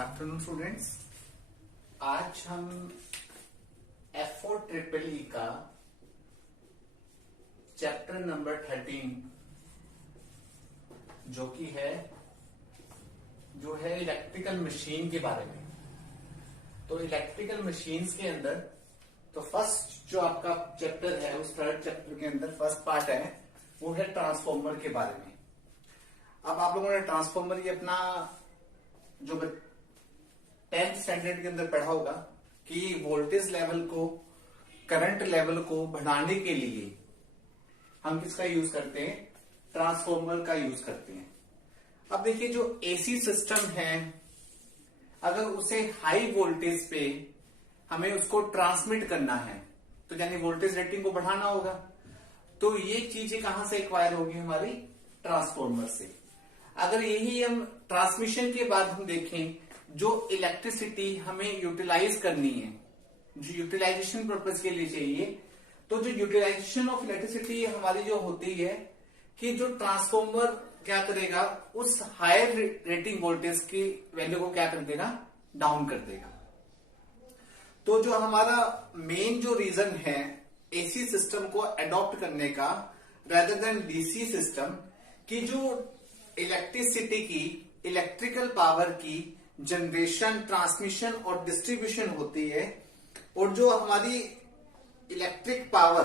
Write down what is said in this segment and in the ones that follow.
Afternoon students. आज हम F4 triple E का चैप्टर नंबर 13 जो है इलेक्ट्रिकल मशीन के बारे में। तो इलेक्ट्रिकल मशीन्स के अंदर तो फर्स्ट जो आपका चैप्टर है उस थर्ड चैप्टर के अंदर फर्स्ट पार्ट है वो है ट्रांसफॉर्मर के बारे में। अब आप लोगों ने ट्रांसफॉर्मर ये अपना जो 10th स्टैंडर्ड के अंदर पढ़ा होगा कि वोल्टेज लेवल को करंट लेवल को बढ़ाने के लिए हम किसका यूज करते हैं, ट्रांसफॉर्मर का यूज करते हैं। अब देखिए जो एसी सिस्टम है अगर उसे हाई वोल्टेज पे हमें उसको ट्रांसमिट करना है तो यानी वोल्टेज रेटिंग को बढ़ाना होगा। तो ये चीजें कहां से एक्वायर होगी, हमारी ट्रांसफॉर्मर से। अगर यही हम ट्रांसमिशन के बाद हम देखें जो इलेक्ट्रिसिटी हमें यूटिलाइज करनी है, जो यूटिलाइजेशन पर्पज के लिए चाहिए, तो जो यूटिलाइजेशन ऑफ इलेक्ट्रिसिटी हमारी जो होती है कि जो ट्रांसफॉर्मर क्या करेगा, उस हायर रेटिंग वोल्टेज की वैल्यू को क्या कर देगा, डाउन कर देगा। तो जो हमारा मेन जो रीजन है एसी सिस्टम को अडॉप्ट करने का रेदर देन डीसी सिस्टम, की जो इलेक्ट्रिसिटी की इलेक्ट्रिकल पावर की जनरेशन, ट्रांसमिशन और डिस्ट्रीब्यूशन होती है, और जो हमारी इलेक्ट्रिक पावर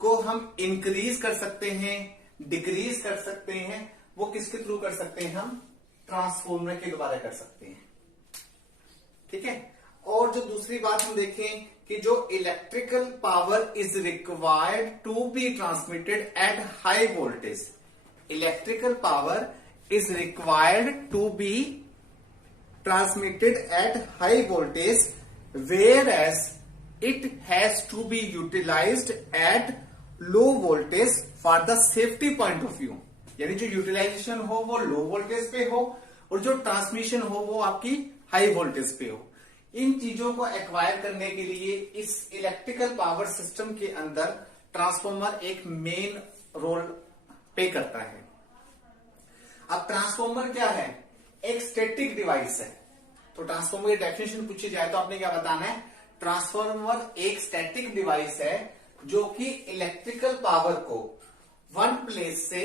को हम इंक्रीज कर सकते हैं, डिक्रीज कर सकते हैं, वो किसके थ्रू कर सकते हैं, हम ट्रांसफॉर्मर के द्वारा कर सकते हैं। ठीक है। और जो दूसरी बात हम देखें कि जो electrical power is required to be transmitted at high voltage, electrical power is required to be transmitted at high voltage, whereas it has to be utilized at low voltage for the safety point of view। यानी जो utilisation हो वो low voltage पे हो और जो transmission हो वो आपकी हाई वोल्टेज पे हो। इन चीजों को एक्वायर करने के लिए इस इलेक्ट्रिकल पावर सिस्टम के अंदर ट्रांसफॉर्मर एक मेन रोल प्ले करता है। अब ट्रांसफॉर्मर क्या है, एक स्टैटिक डिवाइस है। तो ट्रांसफॉर्मर की डेफिनेशन पूछी जाए तो आपने क्या बताना है, ट्रांसफॉर्मर एक स्टैटिक डिवाइस है जो कि इलेक्ट्रिकल पावर को वन प्लेस से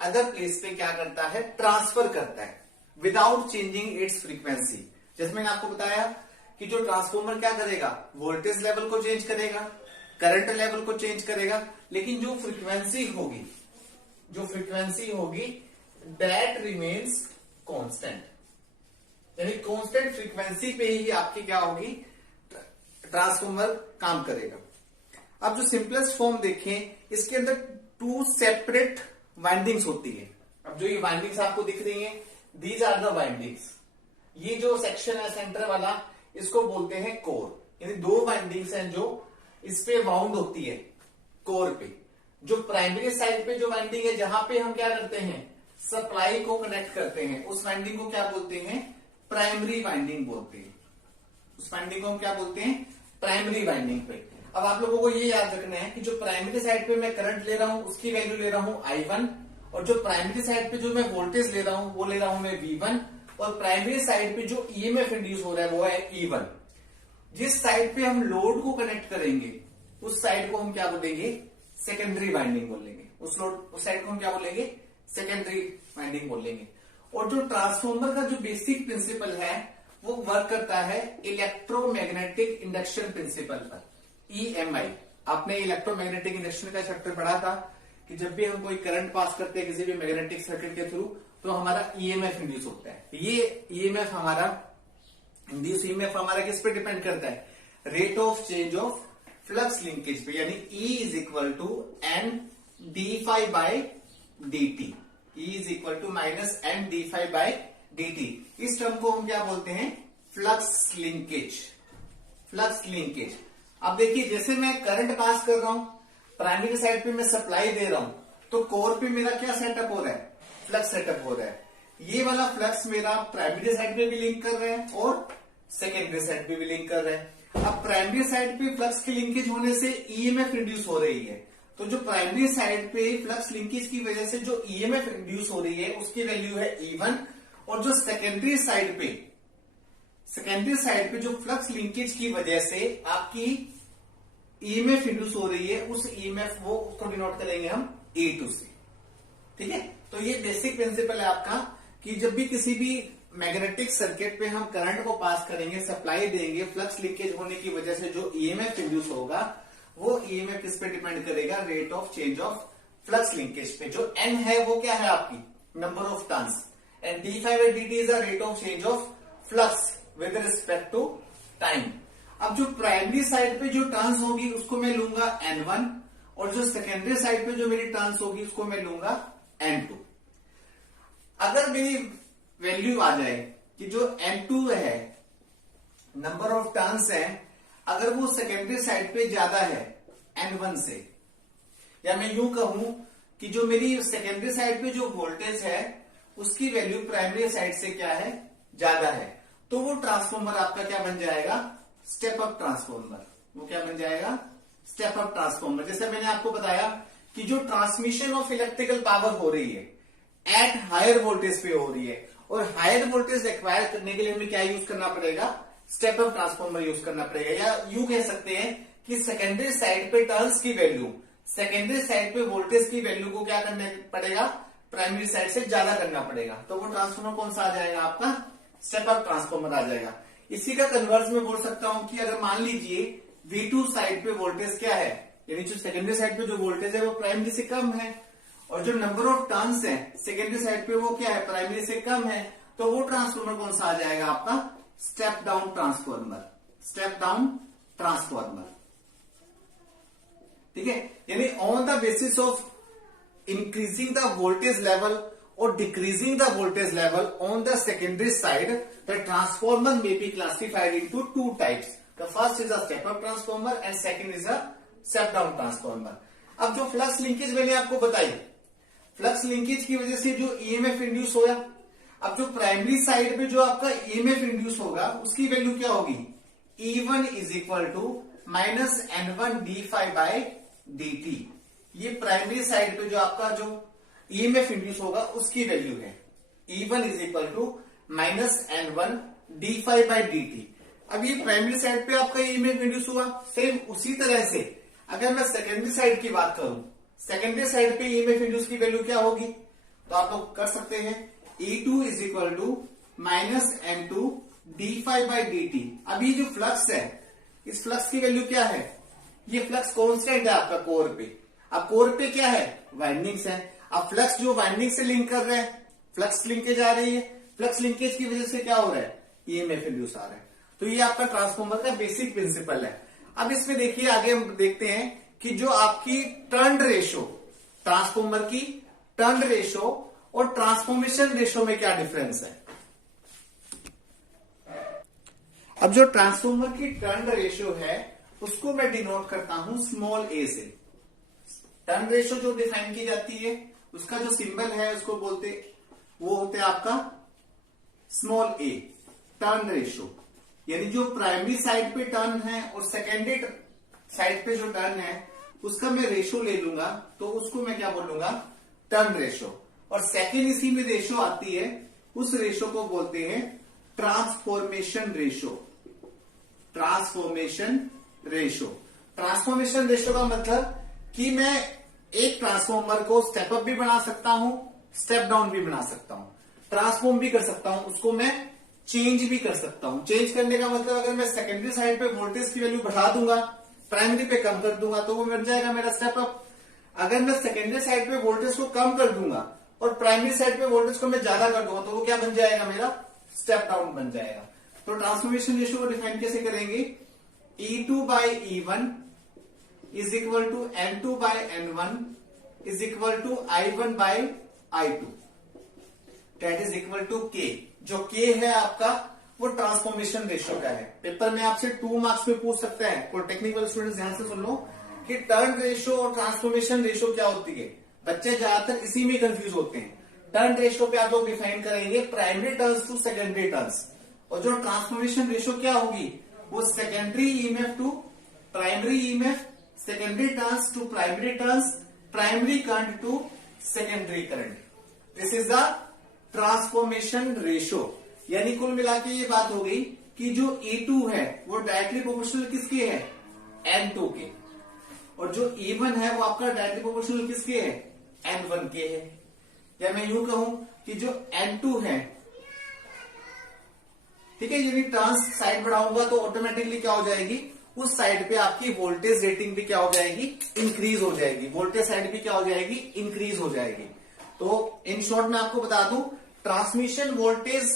अदर प्लेस पे क्या करता है, ट्रांसफर करता है विदाउट चेंजिंग इट्स फ्रीक्वेंसी। जैसे मैंने आपको बताया कि जो ट्रांसफॉर्मर क्या करेगा, वोल्टेज लेवल को चेंज करेगा, करंट लेवल को चेंज करेगा, लेकिन जो फ्रीक्वेंसी होगी दैट रिमेन्स कांस्टेंट, यानी कांस्टेंट फ्रीक्वेंसी पे ही आपकी क्या होगी, ट्रांसफॉर्मर काम करेगा। अब जो सिंपलेस्ट फॉर्म देखें, इसके अंदर टू सेपरेट वाइंडिंग्स होती है। अब जो ये वाइंडिंग्स आपको दिख रही हैं, दीज आर द वाइंडिंग्स। ये जो सेक्शन है सेंटर वाला, इसको बोलते हैं कोर, यानी दो वाइंडिंग्स हैं जो इस पे वाउंड होती है कोर पे। जो प्राइमरी साइड पे जो वाइंडिंग है, जहां पे हम क्या करते हैं, सप्लाई को कनेक्ट करते हैं, उस वाइंडिंग को क्या बोलते हैं, प्राइमरी वाइंडिंग बोलते हैं। उस वाइंडिंग को हम क्या बोलते हैं, प्राइमरी वाइंडिंग पे। अब आप लोगों को ये याद रखना है कि जो प्राइमरी साइड पे मैं करंट ले रहा हूं उसकी वैल्यू ले रहा हूं I1, और जो प्राइमरी साइड पे जो मैं वोल्टेज ले रहा हूं वो ले रहा हूं मैं V1, और प्राइमरी साइड पे जो EMF इंड्यूस हो रहा है वो है E1। जिस साइड पे हम लोड को कनेक्ट करेंगे उस साइड को हम क्या बोलेंगे, सेकेंडरी वाइंडिंग बोलेंगे। उस साइड को हम क्या बोलेंगे, सेकेंडरी वाइंडिंग बोलेंगे। और जो ट्रांसफॉर्मर का जो बेसिक प्रिंसिपल है वो वर्क करता है इलेक्ट्रोमैग्नेटिक इंडक्शन प्रिंसिपल पर, EMI। आपने इलेक्ट्रोमैग्नेटिक इंडक्शन का चैप्टर पढ़ा था कि जब भी हम कोई करंट पास करते हैं किसी भी मैग्नेटिक सर्किट के थ्रू तो हमारा EMF इंड्यूस होता है। ये EMF हमारा इंड्यूस EMF हमारा किस पे डिपेंड करता है, rate of change of flux linkage पे, यानी E is equal to N D phi by D T, E is equal to minus N D phi by D T. इस term को हम क्या बोलते हैं, फ्लक्स लिंकेज। Flux linkage. अब देखिए जैसे मैं करंट पास कर रहा हूं, प्राइमरी साइड पे मैं सप्लाई दे रहा हूं, तो कोर पे मेरा क्या सेटअप हो रहा है, फ्लक्स सेटअप हो रहा है। ये वाला फ्लक्स मेरा प्राइमरी साइड पे भी लिंक कर रहे हैं और सेकेंडरी साइड पे भी लिंक कर रहे हैं। अब प्राइमरी साइड पे फ्लक्स की लिंकेज होने से EMF इंड्यूस हो रही है, तो जो प्राइमरी साइड पे फ्लक्स लिंकेज की वजह से जो EMF इंड्यूस हो रही है उसकी वैल्यू है E1, और जो सेकेंडरी साइड पे सेकेंडरी साइड पे जो फ्लक्स लिंकेज की वजह से आपकी ईएमएफ इंड्यूस हो रही है, उस ईएमएफ वो उसको डिनोट करेंगे हम E2 से। ठीक है, तो ये बेसिक प्रिंसिपल है आपका कि जब भी किसी भी मैग्नेटिक सर्किट पे हम करंट को पास करेंगे, सप्लाई देंगे, फ्लक्स लीकेज होने की वजह से जो ईएमएफ इंड्यूस होगा वो ईएमएफ किस पे डिपेंड करेगा, rate of change of flux linkage पे। जो एन है वो क्या है आपकी number of turns, and d5/dt is the rate of change of flux with respect to time. अब जो प्राइमरी साइड पे जो टर्न्स होगी उसको मैं लूंगा N1, और जो सेकेंडरी साइड पे जो मेरी टर्न्स होगी उसको मैं लूंगा N2। अगर मेरी वैल्यू आ जाए कि जो N2 है, नंबर ऑफ टर्न्स है, अगर वो सेकेंडरी साइड पे ज्यादा है N1 से, या मैं यूं कहूं कि जो मेरी सेकेंडरी साइड पे जो वोल्टेज है उसकी वैल्यू प्राइमरी साइड से क्या है, ज्यादा है, तो वो ट्रांसफॉर्मर आपका क्या बन जाएगा, स्टेप अप ट्रांसफॉर्मर। वो क्या बन जाएगा, स्टेप अप ट्रांसफॉर्मर। जैसे मैंने आपको बताया कि जो ट्रांसमिशन ऑफ इलेक्ट्रिकल पावर हो रही है एट हायर वोल्टेज पे हो रही है, और हायर वोल्टेज एक्वायर करने के लिए हमें क्या यूज करना पड़ेगा, स्टेप अप ट्रांसफॉर्मर यूज करना पड़ेगा। या यूं कह सकते हैं कि सेकेंडरी साइड पे टर्न्स की वैल्यू सेकेंडरी साइड पे वोल्टेज की वैल्यू को क्या करना पड़ेगा, प्राइमरी साइड से ज्यादा करना पड़ेगा, तो वो ट्रांसफॉर्मर कौन सा आ जाएगा आपका, स्टेप अप ट्रांसफॉर्मर आ जाएगा। इसी का कन्वर्स में बोल सकता हूं कि अगर मान लीजिए V2 साइड पे वोल्टेज क्या है, यानी जो सेकेंडरी साइड पे जो वोल्टेज है वो प्राइमरी से कम है, और जो नंबर ऑफ टर्न्स है सेकेंडरी साइड पे वो क्या है, प्राइमरी से कम है, तो वो ट्रांसफॉर्मर कौन सा आ जाएगा आपका, step down transformer, step down transformer. ठीक है, यानी on the basis of increasing the voltage level or decreasing the voltage level on the secondary side, the transformer may be classified into two types. The first is a step-up transformer and second is a step-down transformer. अब जो flux linkage मैंने आपको बताई, flux linkage की वजह से जो EMF induce होगा, अब जो प्राइमरी साइड पे जो आपका ईएमएफ इंड्यूस होगा उसकी वैल्यू क्या होगी, E1 is equal to minus N1 d∅/dt। ये प्राइमरी साइड पे जो आपका जो ईएमएफ इंड्यूस होगा उसकी वैल्यू है, E1 is equal to minus N1 d∅/dt। अब ये प्राइमरी साइड पे आपका ईएमएफ इंड्यूस हुआ, सेम उसी तरह से अगर मैं सेकेंडरी साइड की बात करूं, सेकेंडरी साइड पे ईएमएफ इंड्यूस की वैल्यू क्या होगी, तो आप लोग कर सकते हैं E2 is equal to minus N2 d∅/dt। अब ये जो फ्लक्स है, इस फ्लक्स की वैल्यू क्या है, ये फ्लक्स कॉन्स्टेंट है आपका कोर पे। अब कोर पे क्या है, वाइंडिंग्स है। अब फ्लक्स जो वाइंडिंग से लिंक कर रहे हैं, फ्लक्स लिंकेज आ रही है, फ्लक्स लिंकेज की वजह से क्या हो रहा है, ईएमएफ इंड्यूस आ रहा है। तो ये आपका ट्रांसफॉर्मर का बेसिक प्रिंसिपल है। अब इसमें देखिए आगे हम देखते हैं कि जो आपकी टर्न रेशो, ट्रांसफॉर्मर की टर्न रेशो और ट्रांसफॉर्मेशन रेशो में क्या डिफरेंस है। अब जो ट्रांसफॉर्मर की टर्न रेशो है उसको मैं डिनोट करता हूं स्मॉल ए से। टर्न रेशो जो डिफाइन की जाती है उसका जो सिंबल है उसको बोलते, वो होते हैं आपका स्मॉल ए, टर्न रेशो। यानी जो प्राइमरी साइड पे टर्न है और सेकेंडरी साइड पे जो टर्न है उसका मैं रेशो ले लूंगा, तो उसको मैं क्या बोलूंगा, टर्न रेशो। और सेकेंड इसी में रेशो आती है, उस रेशो को बोलते हैं transformation ratio. Transformation ratio, transformation ratio का मतलब कि मैं एक ट्रांसफॉर्मर को स्टेप अप भी बना सकता हूं, स्टेप डाउन भी बना सकता हूं, ट्रांसफॉर्म भी कर सकता हूं, उसको मैं चेंज भी कर सकता हूं। चेंज करने का मतलब अगर मैं सेकेंडरी साइड पे वोल्टेज की वैल्यू बढ़ा दूंगा, प्राइमरी पे कम कर दूंगा, तो वो बन जाएगा मेरा स्टेप अप। अगर मैं सेकेंडरी साइड पे वोल्टेज को कम कर दूंगा और प्राइमरी साइड पे वोल्टेज को मैं ज्यादा कर दूंगा, तो वो क्या बन जाएगा, मेरा स्टेप डाउन बन जाएगा। तो ट्रांसफॉर्मेशन रेशियो को डिफाइन कैसे करेंगे, E2/E1 is equal to N2/N1 is equal to I1/I2 that is equal to K। जो K है आपका वो ट्रांसफॉर्मेशन रेशियो का है। पेपर में आपसे 2 मार्क्स में पूछ सकते हैं, पॉलिटेक्निक वाले स्टूडेंट्स ध्यान से सुन लो कि टर्न रेशियो और ट्रांसफॉर्मेशन रेशियो क्या होती है। बच्चे ज्यादातर इसी में कंफ्यूज होते हैं। टर्न रेशियो पे आप लोग डिफाइन करेंगे primary turns to secondary turns, और जो ट्रांसफॉर्मेशन रेशियो क्या होगी, वो secondary EMF to primary EMF, secondary turns to primary turns, primary current to secondary current. This is the transformation ratio. यानी कुल मिला के ये बात हो गई कि जो E2 है वो डायरेक्टली प्रोपोर्शनल किसके है, N2 के, और जो E1 है वो आपका डायरेक्टली प्रोपोर्शनल किसके है, N1 के है। या मैं यूं कहूं कि जो N2 है, ठीक है, यानी ट्रांस साइड बढ़ाऊंगा तो ऑटोमेटिकली क्या हो जाएगी, उस साइड पे आपकी वोल्टेज रेटिंग भी क्या हो जाएगी, इंक्रीज हो जाएगी, वोल्टेज साइड भी क्या हो जाएगी, इंक्रीज हो जाएगी। तो इन शॉर्ट में आपको बता दूं, ट्रांसमिशन वोल्टेज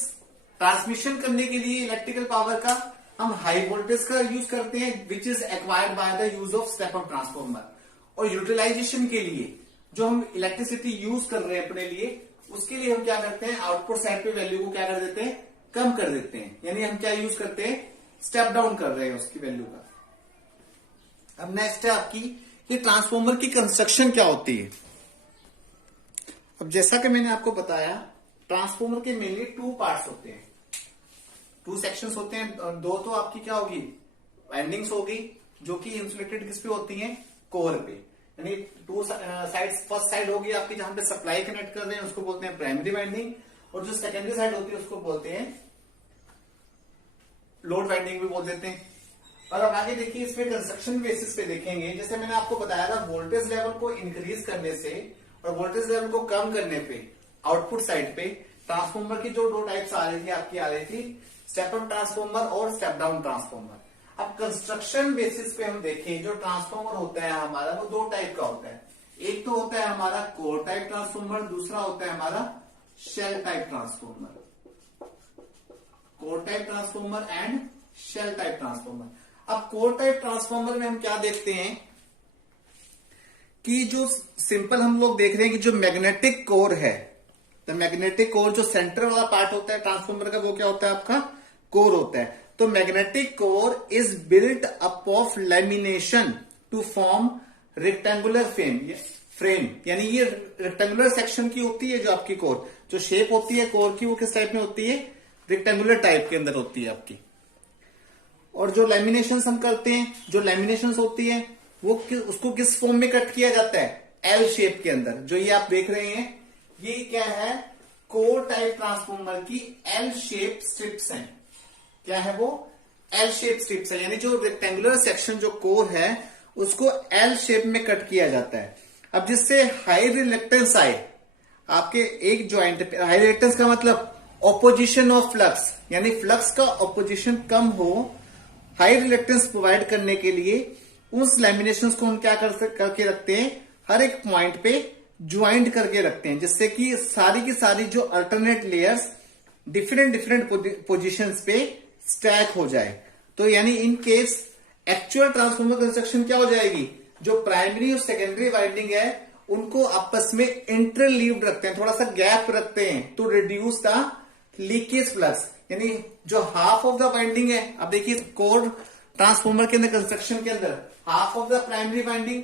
ट्रांसमिशन करने के लिए इलेक्ट्रिकल पावर का हम हाई वोल्टेज का यूज करते हैं, which is acquired by the use of step up transformer. और यूटिलाइजेशन के लिए जो हम इलेक्ट्रिसिटी यूज कर रहे हैं अपने लिए, उसके लिए हम क्या करते हैं, आउटपुट साइड पे वैल्यू को क्या कर देते हैं, कम कर देते हैं, यानी हम क्या यूज करते हैं, स्टेप डाउन कर रहे हैं उसकी वैल्यू का। अब नेक्स्ट है आपकी कि ट्रांसफॉर्मर की कंस्ट्रक्शन क्या होती है। अब जैसा कि मैंने आपको बताया, ट्रांसफॉर्मर के मेनली 2 पार्ट्स होते हैं, 2 सेक्शंस होते हैं। 2 तो आपकी क्या होगी, वाइंडिंग्स होगी, जो कि इंसुलेटेड किस पे होती हैं, कोर पे, यानी 2 साइड्स। फर्स्ट साइड होगी आपकी जहां पे सप्लाई कनेक्ट कर रहे हैं, उसको बोलते हैं प्राइमरी वाइंडिंग, और जो सेकेंडरी साइड होती है उसको बोलते हैं लोड वाइंडिंग भी बोल देते हैं। और अब आगे देखिए, इसमें कंस्ट्रक्शन बेसिस पे देखेंगे, जैसे मैंने आपको बताया था, वोल्टेज लेवल को इंक्रीज करने से और वोल्टेज लेवल को कम करने पे आउटपुट साइड पे ट्रांसफॉर्मर की जो 2 टाइप्स आ रही थी आपकी, आ रही थी स्टेप अप ट्रांसफॉर्मर और स्टेप डाउन ट्रांसफॉर्मर। अब कंस्ट्रक्शन बेसिस पे हम देखें, जो ट्रांसफॉर्मर होता है हमारा वो 2 टाइप का होता है। एक तो होता है हमारा कोर टाइप ट्रांसफॉर्मर, दूसरा होता है हमारा shell type transformer. Core type transformer and shell type transformer. अब कोर टाइप ट्रांसफॉर्मर में हम क्या देखते हैं कि जो सिंपल हम लोग देख रहे हैं कि जो मैग्नेटिक कोर है, तो मैग्नेटिक कोर जो सेंटर वाला पार्ट होता है ट्रांसफॉर्मर का, वो क्या होता है आपका, कोर होता है। तो magnetic core is built up of lamination to form rectangular frame, यानी ये रेक्टेंगुलर सेक्शन की होती है जो आपकी कोर, जो शेप होती है कोर की, वो किस टाइप में होती है, रेक्टेंगुलर टाइप के अंदर होती है आपकी। और जो लैमिनेशंस हम करते हैं, जो लैमिनेशंस होती है वो उसको किस फॉर्म में कट किया जाता है, एल शेप के अंदर। जो ये आप देख रहे हैं, ये क्या है, कोर टाइप ट्रांसफॉर्मर की एल शेप स्ट्रिप्स हैं। क्या है वो, एल शेप स्ट्रिप्स है, यानी जो रेक्टेंगुलर सेक्शन जो कोर है उसको एल शेप में कट किया जाता है। अब जिससे हाई रिलेक्टेंस आए आपके एक ज्वाइंट पे, हाई रिलेक्टेंस का मतलब ऑपोजिशन ऑफ फ्लक्स, यानी फ्लक्स का ऑपोजिशन कम हो, हाई रिलेक्टेंस प्रोवाइड करने के लिए उस लैमिनेशंस को हम क्या करके रखते हैं, हर एक पॉइंट पे ज्वाइंट करके रखते हैं, जिससे कि सारी की सारी जो अल्टरनेट लेयर्स डिफरेंट पोजीशंस पे स्टैक हो जाए। तो यानी in case actual transformer construction क्या हो जाएगी, जो प्राइमरी और सेकेंडरी वाइंडिंग है उनको आपस में इंटरलीव्ड रखते हैं, थोड़ा सा गैप रखते हैं, to reduce the leakage flux, यानी जो हाफ ऑफ द वाइंडिंग है। अब देखिए कोर ट्रांसफॉर्मर के अंदर कंस्ट्रक्शन के अंदर half of the primary winding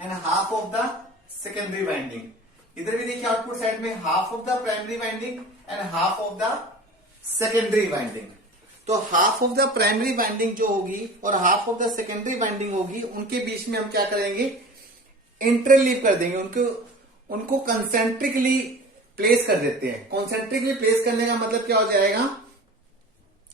and half of the secondary winding. इधर भी देखिए आउटपुट साइड में half of the primary winding and half of the secondary winding. तो half of the primary winding जो होगी और half of the secondary winding होगी, उनके बीच में हम क्या करेंगे, इंटरलीव कर देंगे, उनको कंसेंट्रिकली प्लेस कर देते हैं। कॉन्सेंट्रिकली प्लेस करने का मतलब क्या हो जाएगा,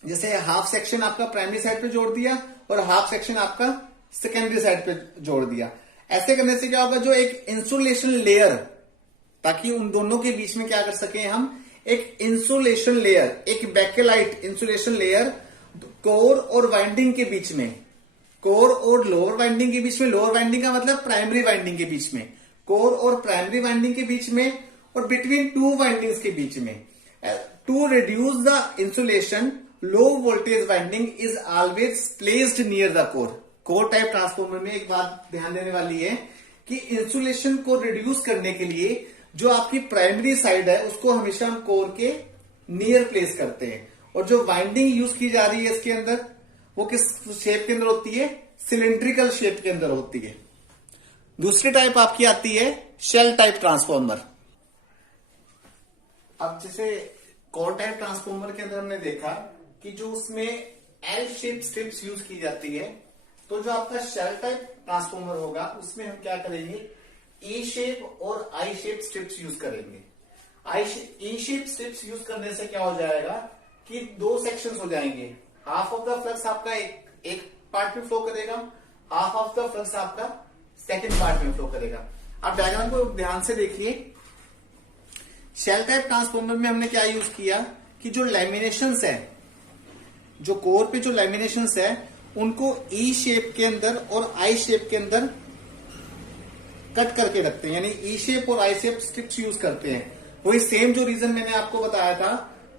जैसे हाफ सेक्शन आपका प्राइमरी साइड पे जोड़ दिया और हाफ सेक्शन आपका सेकेंडरी साइड पे जोड़ दिया। ऐसे करने से क्या होगा, जो एक इंसुलेशन लेयर, ताकि उन दोनों के बीच में क्या कर सके हम, एक इंसुलेशन लेयर, एक बैकेलाइट इंसुलेशन लेयर कोर और वाइंडिंग के बीच में, कोर और लोअर वाइंडिंग के बीच में, लोअर वाइंडिंग का मतलब प्राइमरी वाइंडिंग के बीच में, कोर और प्राइमरी वाइंडिंग के बीच में, और बिटवीन 2 वाइंडिंग्स के बीच में। To reduce the insulation, low voltage winding is always placed near the core. Core type transformer में एक बात ध्यान देने वाली है कि इंसुलेशन को रिड्यूस करने के लिए जो आपकी प्राइमरी साइड है उसको हमेशा हम कोर के नियर प्लेस करते हैं, और जो वाइंडिंग यूज की जा रही है इसके अंदर वो किस शेप के अंदर होती है, सिलिंड्रिकल शेप के अंदर होती है। दूसरी टाइप आपकी आती है शेल टाइप ट्रांसफॉर्मर। अब जैसे कोर टाइप ट्रांसफॉर्मर के अंदर हमने देखा कि जो उसमें एल शेप स्ट्रिप्स यूज की जाती है, तो जो आपका शेल टाइप ट्रांसफॉर्मर होगा उसमें हम क्या करेंगे, ए शेप और आई शेप स्ट्रिप्स यूज करेंगे। ई शेप स्ट्रिप्स यूज करने से क्या हो जाएगा कि दो सेक्शंस हो जाएंगे, हाफ ऑफ द फ्लक्स आपका एक पार्ट में फ्लो करेगा, हाफ ऑफ द फ्लक्स आपका सेकेंड पार्ट में फ्लो करेगा। आप डायग्राम को ध्यान से देखिए। शेल टाइप ट्रांसफॉर्मर में हमने क्या यूज किया कि जो लैमिनेशंस है, जो कोर पे जो लैमिनेशंस है उनको ई शेप के अंदर और आई शेप के अंदर कट करके रखते हैं, यानी ई शेप और आई शेप स्ट्रिप्स यूज करते हैं। वही सेम जो रीजन मैंने आपको बताया था,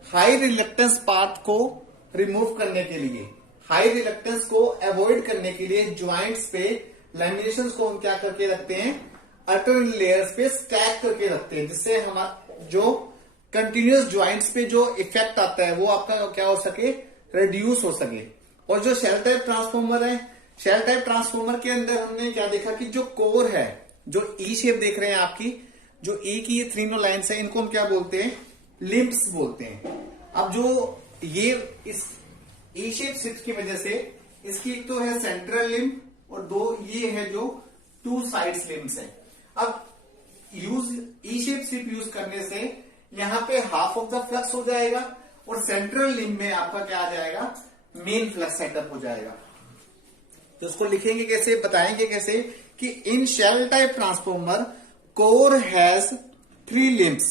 हाई रिलक्टेंस पार्ट को रिमूव करने के लिए, हाई रिलक्टेंस को अवॉइड करने के लिए ज्वाइंट्स पे लैमिनेशंस को हम क्या करके रखते हैं, अल्टरनेट लेयर्स पे स्टैक करके रखते हैं, जिससे हमारा जो कंटिन्यूअस ज्वाइंट्स पे जो इफेक्ट आता है वो आपका क्या हो सके, रिड्यूस हो सके। और जो शेल टाइप ट्रांसफॉर्मर है, शेल टाइप ट्रांसफॉर्मर के अंदर हमने क्या देखा कि जो कोर है, जो ई शेप देख रहे हैं आपकी, जो ई की ये 3 लाइन्स है, इनको हम क्या बोलते हैं, लिम्ब्स बोलते हैं। अब जो ये इस ई शेप स्ट्रिप्स की वजह से इसकी एक तो है सेंट्रल लिम्ब और दो ये है जो 2 साइड्स लिम्ब्स है। अब ई शेप स्ट्रिप यूज करने से यहां पे हाफ ऑफ द फ्लक्स हो जाएगा और सेंट्रल लिम्ब में आपका क्या आ जाएगा, मेन फ्लक्स सेटअप हो जाएगा। तो उसको लिखेंगे कैसे, बताएंगे कैसे कि in shell type transformer core has 3 limbs,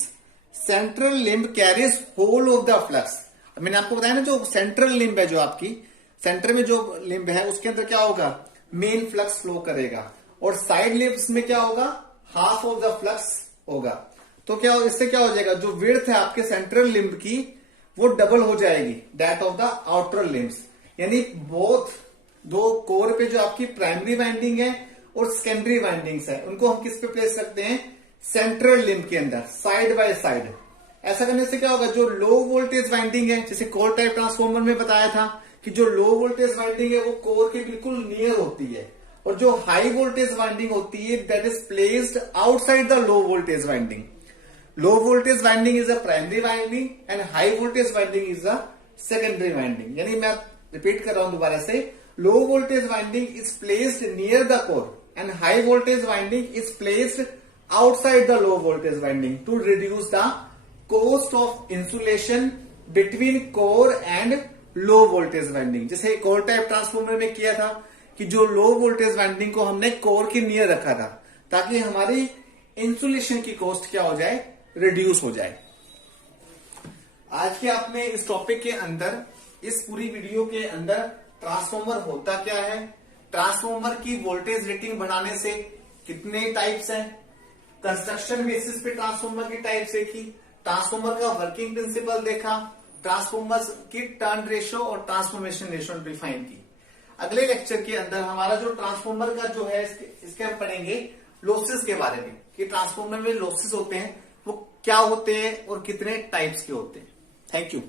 central limb carries whole of the flux. मैंने आपको बताया ना, जो सेंट्रल लिम्ब है, जो आपकी सेंटर में जो लिम्ब है उसके अंदर क्या होगा, मेन फ्लक्स फ्लो करेगा, और साइड लिम्ब्स में क्या होगा, हाफ ऑफ द फ्लक्स होगा। तो क्या इससे क्या हो जाएगा, जो विड्थ है आपके सेंट्रल लिम्ब की वो डबल हो जाएगी that of the outer limbs. यानी बोथ दो कोर पे जो आपकी प्राइमरी वाइंडिंग है और सेकेंडरी वाइंडिंग्स है उनको हम किस पे प्लेस करते हैं, सेंट्रल लिम्ब के अंदर, साइड बाय साइड। ऐसा करने से क्या होगा, जो लो वोल्टेज वाइंडिंग है, जैसे कोर टाइप ट्रांसफॉर्मर में बताया था कि जो लो वोल्टेज वाइंडिंग है वो कोर के बिल्कुल नियर होती है, और जो हाई वोल्टेज वाइंडिंग होती है that is placed outside the low voltage winding. Low voltage winding is a primary winding and high voltage winding is a secondary winding। यानी मैं रिपीट कर रहा हूं दोबारा से, low voltage winding is placed near the core and high voltage winding is placed outside the low voltage winding to reduce the cost of insulation between core and low voltage winding। जैसे core type transformer में किया था कि जो लो voltage winding को हमने core के near रखा था ताकि हमारी इंसुलेशन की कॉस्ट क्या हो जाए, रिड्यूस हो जाए। आज के आपने इस टॉपिक के अंदर, इस पूरी वीडियो के अंदर ट्रांसफॉर्मर होता क्या है, ट्रांसफॉर्मर की वोल्टेज रेटिंग बढ़ाने से कितने टाइप्स हैं, कंस्ट्रक्शन बेसिस पे ट्रांसफॉर्मर की टाइप्स देखी, ट्रांसफॉर्मर का वर्किंग प्रिंसिपल देखा, ट्रांसफॉर्मर की टर्न रेशियो और ट्रांसफॉर्मेशन रेशियो डिफाइन की। अगले लेक्चर के अंदर हमारा जो ट्रांसफॉर्मर का जो है इसके हम पढ़ेंगे लॉसेस के बारे में, कि ट्रांसफॉर्मर में लॉसेस होते हैं वो क्या होते हैं और कितने टाइप्स के होते हैं। Thank you.